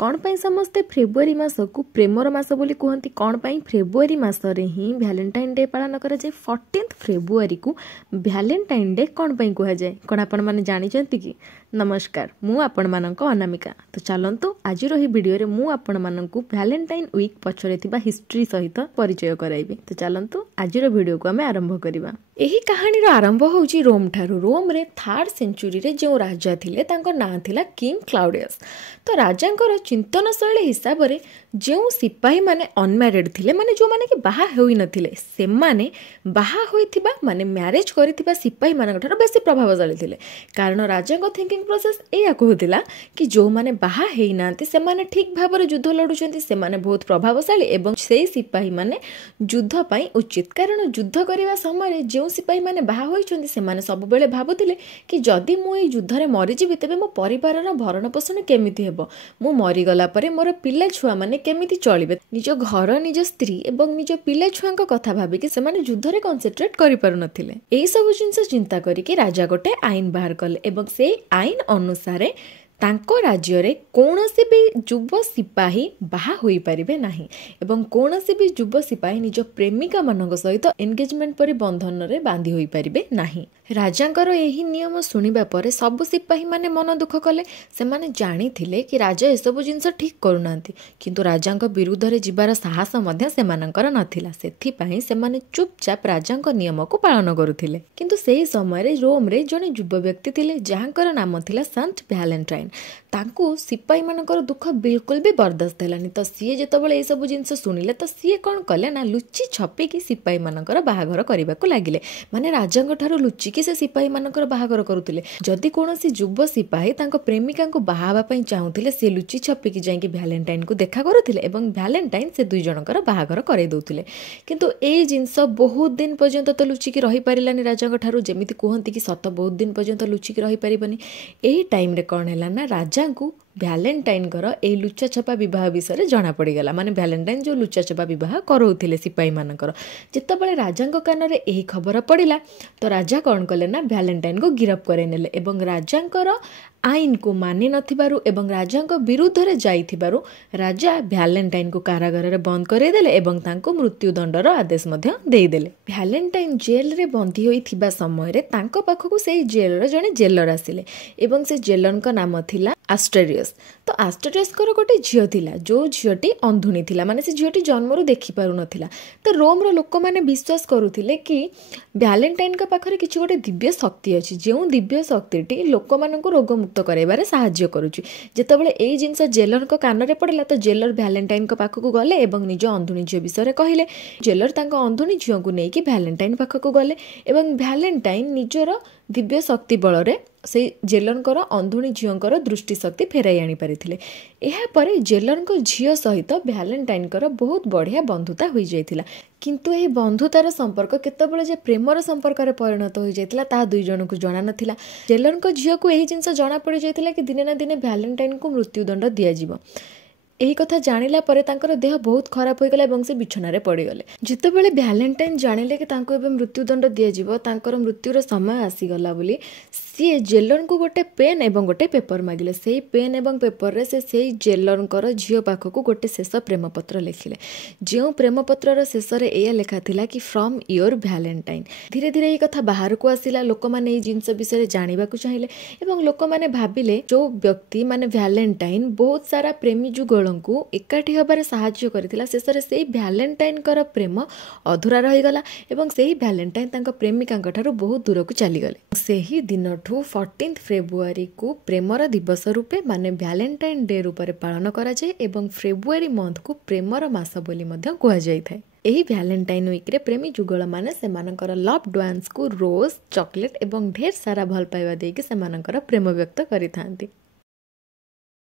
कौन पाई समस्ते फेब्रुआरी मास को प्रेमर मास बोली कहती कौन पाई फेब्रुआरी मासरे ही वैलेंटाइन डे पालन करा जाए 14 फेब्रुआरी को वैलेंटाइन डे कौन पाई कह जाए कौन आपण माने जानिचंती कि नमस्कार मु आपण मानक अनामिका तो चलंतु आज ही वीडियो रे मु आपण मानक वैलेंटाइन वीक पछरे थिबा हिस्ट्री सहित परिचय कराइबी तो चलंतु आज वीडियो को आमे आरंभ करिबा। एही कहानी रो आरंभ होउची रोम ठारू। रोम रे 3rd सेंचुरी रे जो राजा थिले तांको नाम थिला किंग क्लाउडियस। तो राजांकर चिंतन शैली हिसाब रे जो सिपाही माने अनमैरिड थिले माने जो माने कि बाहा होई नथिले से माने बाहा होइथिबा माने मैरिज करिथिबा सिपाही मानक ठारो बेसी प्रभावशाली थिले। कारण राजांको थिंकिंग प्रोसेस एया कहूतिला कि जो माने बाहा हेई नांती से माने ठीक भाबरे युद्ध लडुचंती से माने बहुत प्रभावशाली एवं सेही सिपाही माने युद्ध पई उचित। कारण युद्ध करिवा समय रे जो सिपाही माने बाहा होइचंती से माने सब बेले भाबुतिले कि जदि मु एई युद्ध रे मरि जिबि तेबे मो परिवारर भरण पोषण केमिति हेबो, मु मरि गला परे मोर पिला छुआ माने केमिति चलिबे। निज घर निज स्त्री एवं निज पिला छुआंक कथा भाबि कि से माने युद्ध रे कन्सेंट्रेट करि पारु नथिले। एई सब जिंस चिंता करि कि राजा गोटे आईन बाहर कले एवं से आईन अनुसार तांको राज्य रे कौनसी भी युव सिपाही बाहा होई परिबे नाही एवं कौनसी भी युव सिपाही निज प्रेमिका मानक सहित एंगेजमेंट परि बंधन रे बांधी होई परिबे नाही। राजांकर एही नियम सुनिबा परे सब सिपाही माने मन दुख कले। से माने जानी थिले कि राजा ए सब जिंस ठीक करूनांती किंतु राजांक विरुद्ध रे जिबार साहस मध्य से मानकर नथिला। सेथि पई से माने चुपचाप राजांक नियम को पालन करूथिले। किंतु सेही समय रे रोम रे जने युव व्यक्ति थिले जाहांकर नाम थिला संत वैलेंटाइन। तांको सिपाही मानकर दुख बिल्कुल भी बर्दाश्त हेलानी। तो सीए जेतबेले ए सब जिंस सुनिले तो सीए कोन कले ना लुच्ची छपी कि सिपाही मानकर बाहागर करिबा को लागिले। माने राजांक ठारो लुच्ची कि से सिपाही मानकर बाहागर करूथिले। जदि कोनोसी युव सिपाही तांको प्रेमिका को बाहाबा पई चाहुथिले से लुच्ची छपी कि जाई कि वैलेंटाइन को देखा करूथिले एवं वैलेंटाइन से दुई जनकर बाहागर करै दउथिले। किंतु ए जिंस बहुत दिन पर्यंत तो लुच्ची कि रही पारिलानी राजांक ठारो। जेमिति कहंती कि सत बहुत दिन पर्यंत लुच्ची कि रही पारिबनी। एही टाइम रे कोन हैला ना राजा को वैलेंटाइन ए लुचा छपा विवाह विषय जना पड़गला। माने वैलेंटाइन जो लुचा छपा विवाह करोथिले सिपाही मानकर। जेतबेले राजांक कान रे एही खबर पड़िला तो राजा कौन कले ना वैलेंटाइन को गिरफ्त करे नेले एवं राजांकर आईन को मानि नथिबारु एवं राजांक विरुद्ध रे जाइथिबारु राजा वैलेंटाइन को कारागार रे बंद करे देले एवं तांको मृत्युदंडर आदेश मध्य देई देले। वैलेंटाइन जेल रे बंदी होई थिबा समय रे तांको पाखकु सेही जेल रे जने जेलर आसिले एवं से जेलरक नाम थिला एस्टेरियस। तो एस्टेरियस कर गोटे झियो थिला जो झियोटी अंधुणी थिला। माने से झियोटी जन्मरु देखि पारु नथिला। तो रोम रो लोक माने विश्वास करूथिले कि वैलेंटाइन का पाखरे किछि गोटे दिव्य शक्ति अछि जेउ दिव्य शक्तिटी लोक मानकु रोग मुक्त कराइबारे साहाय्य करूची। जेतबेले एई जिंस जेलर को कान रे पड़िला तो जेलर वैलेंटाइन को पाखकु गले एवं निज अंधुणी झियो विषय कहले। जेलर तांको अंधुणी झियो को नेकी वैलेंटाइन पाखकु गले एवं वैलेंटाइन निजर दिव्य शक्ति बल रे से जेलरकर अंधुणी झीओंकर दृष्टि शक्ति फेराई आनी पारिथिले। एहा परे जेलरको झीओ सहित वैलेंटाइनकर बहुत बढ़िया बंधुता होई जाइथिला। किंतु एही बंधुतार संपर्क केतबेले जे प्रेमर संपर्क रे परिणत होई जाइथिला ता दुई जन को जणा नथिला। जेलरको झीओ को एही जिंस जणा पड़ि जाइथिला कि दिने ना दिने वैलेंटाइन को मृत्युदंड दिया जिवो। एही कथा जानिला परे तांकर देह बहुत खराब होई गला एवं से बिछना रे पड़ी गले। जेतेबेले वैलेंटाइन जानिले कि तांको एबे मृत्युदंड दिया जिवो तांकर मृत्युर समय आसी गला बोली सी जेलर को गोटे पेन एवं गोटे पेपर मागिले। सेही पेन एवं पेपर रे से जेलरकर झियो पाखकु गोटे शेष प्रेम पत्र लिखिले। जो प्रेम पत्र रो शेष रे एया लेखा थिला कि फ्रॉम योर वैलेंटाइन। धीरे धीरे एही कथा बाहर को आसिला। लोक माने एही जिंस विषय जानिबा को चाहिले एवं लोक माने भाबिले जो व्यक्ति माने वैलेंटाइन बहुत सारा प्रेमी जुगल को एकाठी हबारे साहाय्य करथिला। शेषरे सेही वैलेंटाइन कर प्रेम अधूरा रही गला एवं सेही वैलेंटाइन तांको प्रेमिकांक ठारू बहुत दूर को चली गले। सेही दिनठू 14 फेब्रुआरी को प्रेमर दिवस रूपे माने वैलेंटाइन डे रूपे पालन करा जाय एवं फेब्रुआरी मंथ को प्रेमर मास बोली मध्य कहा जाय थाय। एही वैलेंटाइन वीक रे प्रेमी जुगल माने सेमानकर लव्ड वन्स को रोज चॉकलेट एवं ढेर सारा भल पाइबा देके सेमानकर प्रेम व्यक्त करिथांती।